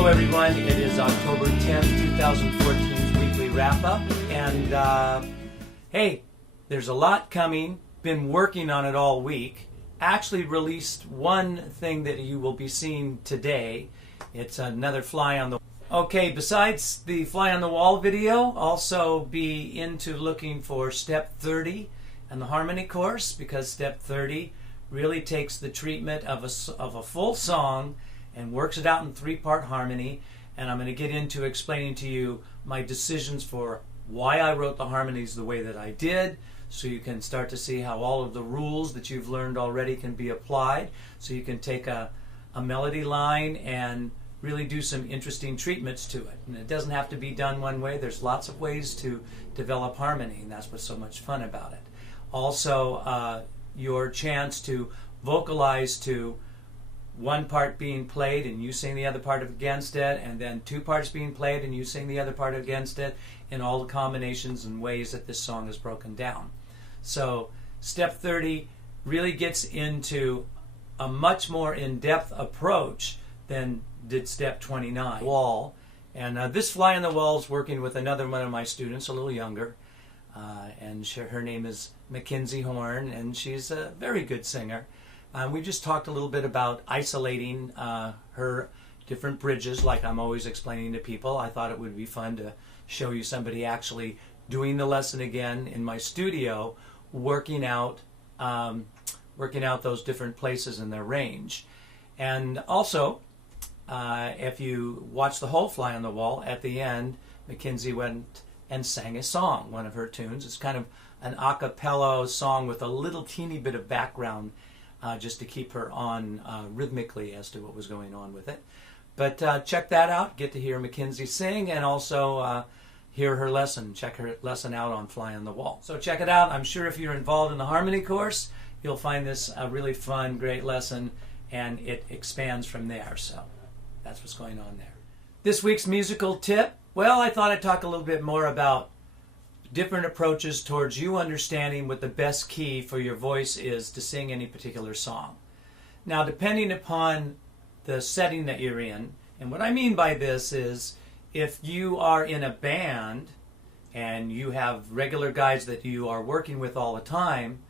Hello everyone, it is October 10th, 2014's weekly wrap-up, and hey, there's a lot coming, been working on it all week, actually released one thing that you will be seeing today. It's another fly on the wall. Okay, besides the fly on the wall video, also be into looking for step 30 and the harmony course, because step 30 really takes the treatment of a full song and works it out in three-part harmony, and I'm going to get into explaining to you my decisions for why I wrote the harmonies the way that I did, so you can start to see how all of the rules that you've learned already can be applied, so you can take a melody line and really do some interesting treatments to it. And it doesn't have to be done one way. There's lots of ways to develop harmony, and that's what's so much fun about it. Also, your chance to vocalize to one part being played and you sing the other part against it, and then two parts being played and you sing the other part against it, in all the combinations and ways that this song is broken down. So step 30 really gets into a much more in-depth approach than did step 29. Wall. And this fly on the wall is working with another one of my students, a little younger, and her name is Makenzie Horn, and she's a very good singer. We just talked a little bit about isolating her different bridges, like I'm always explaining to people. I thought it would be fun to show you somebody actually doing the lesson again in my studio, working out those different places in their range. And also, if you watch the whole fly on the wall, at the end, Makenzie went and sang a song, one of her tunes. It's kind of an a cappella song with a little teeny bit of background, just to keep her on rhythmically as to what was going on with it. But check that out. Get to hear Makenzie sing, and also hear her lesson. Check her lesson out on Fly on the Wall. So check it out. I'm sure if you're involved in the harmony course, you'll find this a really fun, great lesson, and it expands from there. So that's what's going on there. This week's musical tip, well, I thought I'd talk a little bit more about different approaches towards you understanding what the best key for your voice is to sing any particular song. Now, depending upon the setting that you're in, and what I mean by this is, if you are in a band and you have regular guys that you are working with all the time,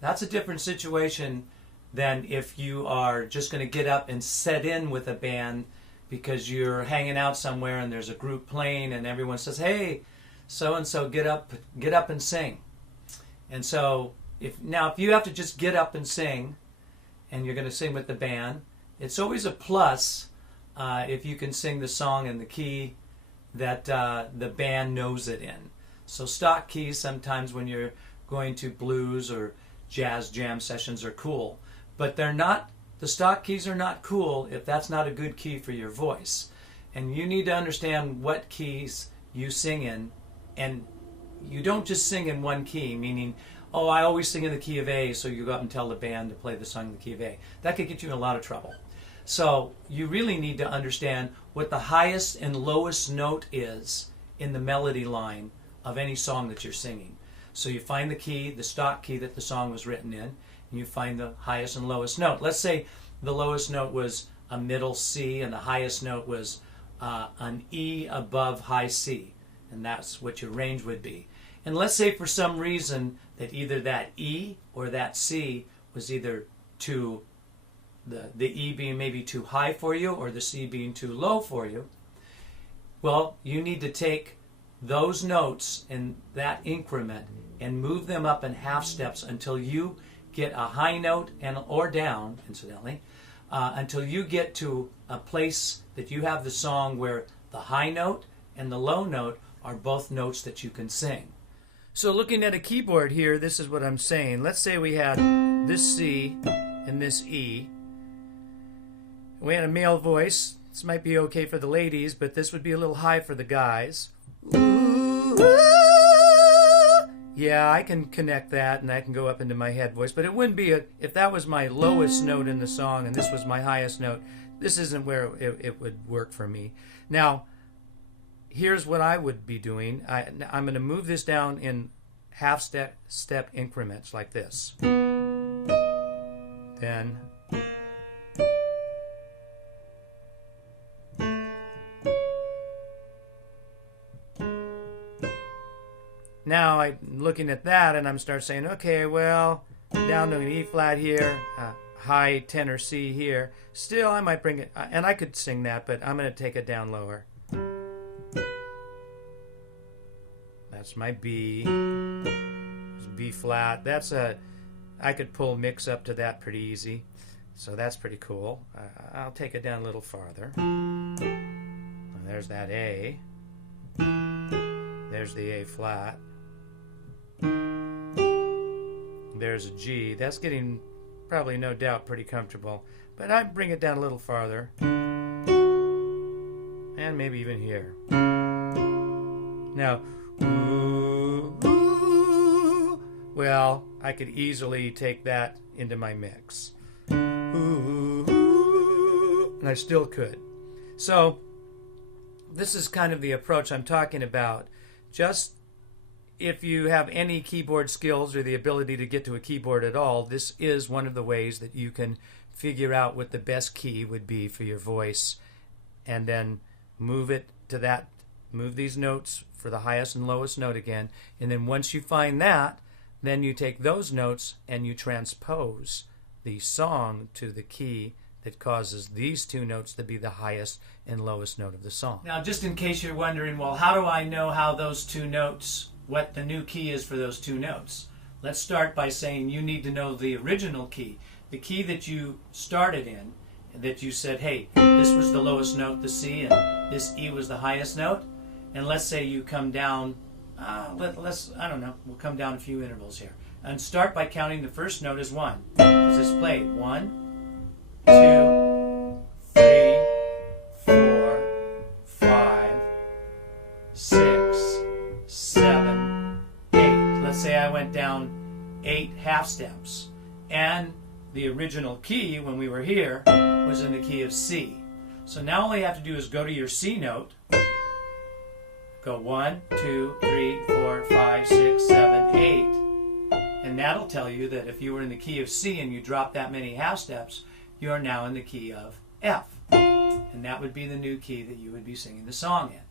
that's a different situation than if you are just going to get up and set in with a band because you're hanging out somewhere and there's a group playing and everyone says, hey, so-and-so, get up and sing. And so, if you have to just get up and sing, and you're going to sing with the band, it's always a plus if you can sing the song in the key that the band knows it in. So stock keys, sometimes when you're going to blues or jazz jam sessions, are cool. But the stock keys are not cool if that's not a good key for your voice. And you need to understand what keys you sing in. And you don't just sing in one key, meaning, oh, I always sing in the key of A, so you go up and tell the band to play the song in the key of A. That could get you in a lot of trouble. So you really need to understand what the highest and lowest note is in the melody line of any song that you're singing. So you find the key, the stock key that the song was written in, and you find the highest and lowest note. Let's say the lowest note was a middle C, and the highest note was an E above high C. And that's what your range would be. And let's say for some reason that either that E or that C was either too, the E being maybe too high for you, or the C being too low for you. Well, you need to take those notes in that increment and move them up in half steps until you get a high note or down, incidentally, until you get to a place that you have the song where the high note and the low note are both notes that you can sing. So looking at a keyboard here, this is what I'm saying. Let's say we had this C and this E. We had a male voice. This might be okay for the ladies, but this would be a little high for the guys. Ooh, ooh. Yeah, I can connect that, and I can go up into my head voice, but it wouldn't be if that was my lowest note in the song and this was my highest note, this isn't where it would work for me. Now, here's what I would be doing. I'm going to move this down in half step increments like this. Then now I'm looking at that and I'm start saying, okay, well, down to an E flat here, high tenor C here. Still, I might bring it, and I could sing that, but I'm going to take it down lower. That's my B. It's B flat. I could pull mix up to that pretty easy. So that's pretty cool. I'll take it down a little farther. And there's that A. There's the A flat. There's a G. That's getting probably, no doubt, pretty comfortable. But I bring it down a little farther. And maybe even here. Now, well, I could easily take that into my mix. And I still could. So, this is kind of the approach I'm talking about. Just if you have any keyboard skills or the ability to get to a keyboard at all, this is one of the ways that you can figure out what the best key would be for your voice, and then move it to that, move these notes for the highest and lowest note again, and then once you find that, then you take those notes and you transpose the song to the key that causes these two notes to be the highest and lowest note of the song. Now, just in case you're wondering, well, how do I know how those two notes, what the new key is for those two notes? Let's start by saying you need to know the original key, the key that you started in, that you said, hey, this was the lowest note, the C, and this E was the highest note. And let's say you come down, I don't know, we'll come down a few intervals here. And start by counting the first note as 1. Because it's played 1, 2, 3, 4, 5, 6, 7, 8. Let's say I went down 8 half steps. And the original key, when we were here, was in the key of C. So now all you have to do is go to your C note. Go 1, 2, 3, 4, 5, 6, 7, 8. And that'll tell you that if you were in the key of C and you dropped that many half steps, you are now in the key of F. And that would be the new key that you would be singing the song in.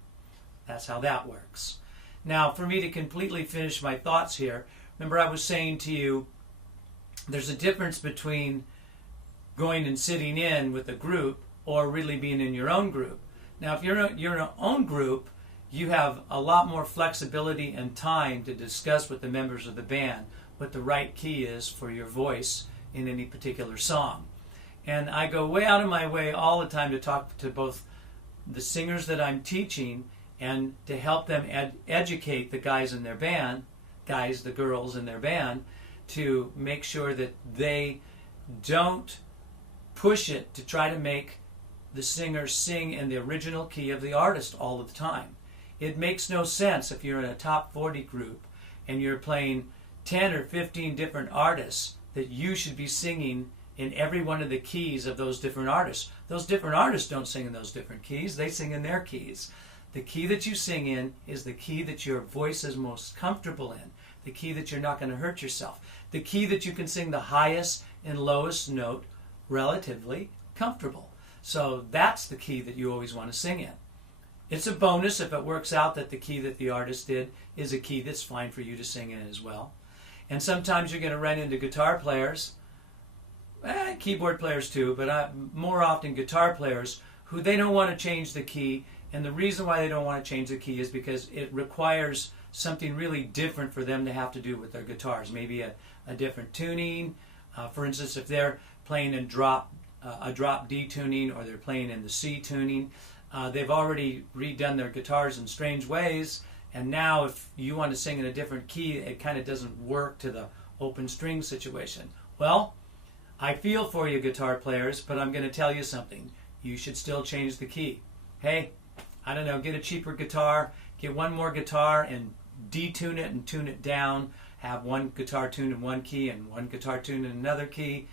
That's how that works. Now, for me to completely finish my thoughts here, remember I was saying to you, there's a difference between going and sitting in with a group or really being in your own group. Now, if you're in your own group, you have a lot more flexibility and time to discuss with the members of the band what the right key is for your voice in any particular song. And I go way out of my way all the time to talk to both the singers that I'm teaching and to help them educate the guys in their band, the girls in their band, to make sure that they don't push it to try to make the singer sing in the original key of the artist all the time. It makes no sense if you're in a top 40 group and you're playing 10 or 15 different artists that you should be singing in every one of the keys of those different artists. Those different artists don't sing in those different keys, they sing in their keys. The key that you sing in is the key that your voice is most comfortable in, the key that you're not going to hurt yourself, the key that you can sing the highest and lowest note relatively comfortable. So that's the key that you always want to sing in. It's a bonus if it works out that the key that the artist did is a key that's fine for you to sing in as well. And sometimes you're going to run into guitar players, keyboard players too, but more often guitar players who they don't want to change the key. And the reason why they don't want to change the key is because it requires something really different for them to have to do with their guitars. Maybe a different tuning. For instance, if they're playing in a drop D tuning or they're playing in the C tuning, they've already redone their guitars in strange ways, and now if you want to sing in a different key, it kind of doesn't work to the open string situation. Well, I feel for you guitar players, but I'm going to tell you something. You should still change the key. Hey, I don't know, get a cheaper guitar, get one more guitar and detune it and tune it down, have one guitar tuned in one key and one guitar tuned in another key,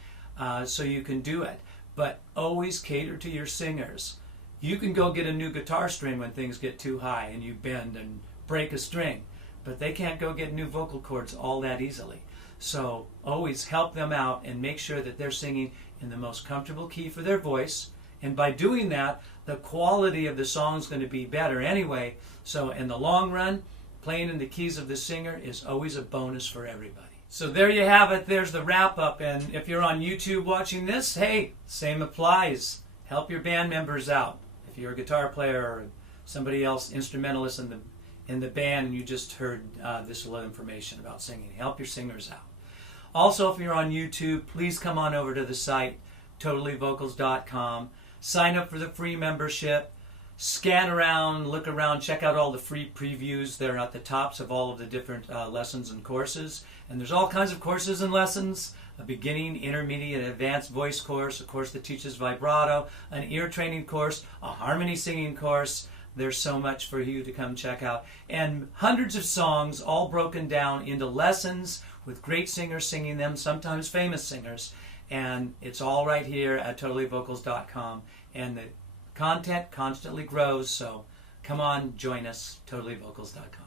so you can do it. But always cater to your singers. You can go get a new guitar string when things get too high and you bend and break a string, but they can't go get new vocal cords all that easily. So always help them out and make sure that they're singing in the most comfortable key for their voice, and by doing that, the quality of the song is going to be better anyway. So in the long run, playing in the keys of the singer is always a bonus for everybody. So there you have it. There's the wrap-up. And if you're on YouTube watching this, hey, same applies. Help your band members out. If you're a guitar player or somebody else, instrumentalist in the band, and you just heard this little information about singing, help your singers out. Also, if you're on YouTube, please come on over to the site, totallyvocals.com. Sign up for the free membership. Scan around, look around, check out all the free previews. They're at the tops of all of the different lessons and courses. And there's all kinds of courses and lessons. A beginning, intermediate, and advanced voice course, a course that teaches vibrato, an ear training course, a harmony singing course. There's so much for you to come check out. And hundreds of songs all broken down into lessons with great singers singing them, sometimes famous singers. And it's all right here at totallyvocals.com. And the content constantly grows, so come on, join us, totallyvocals.com.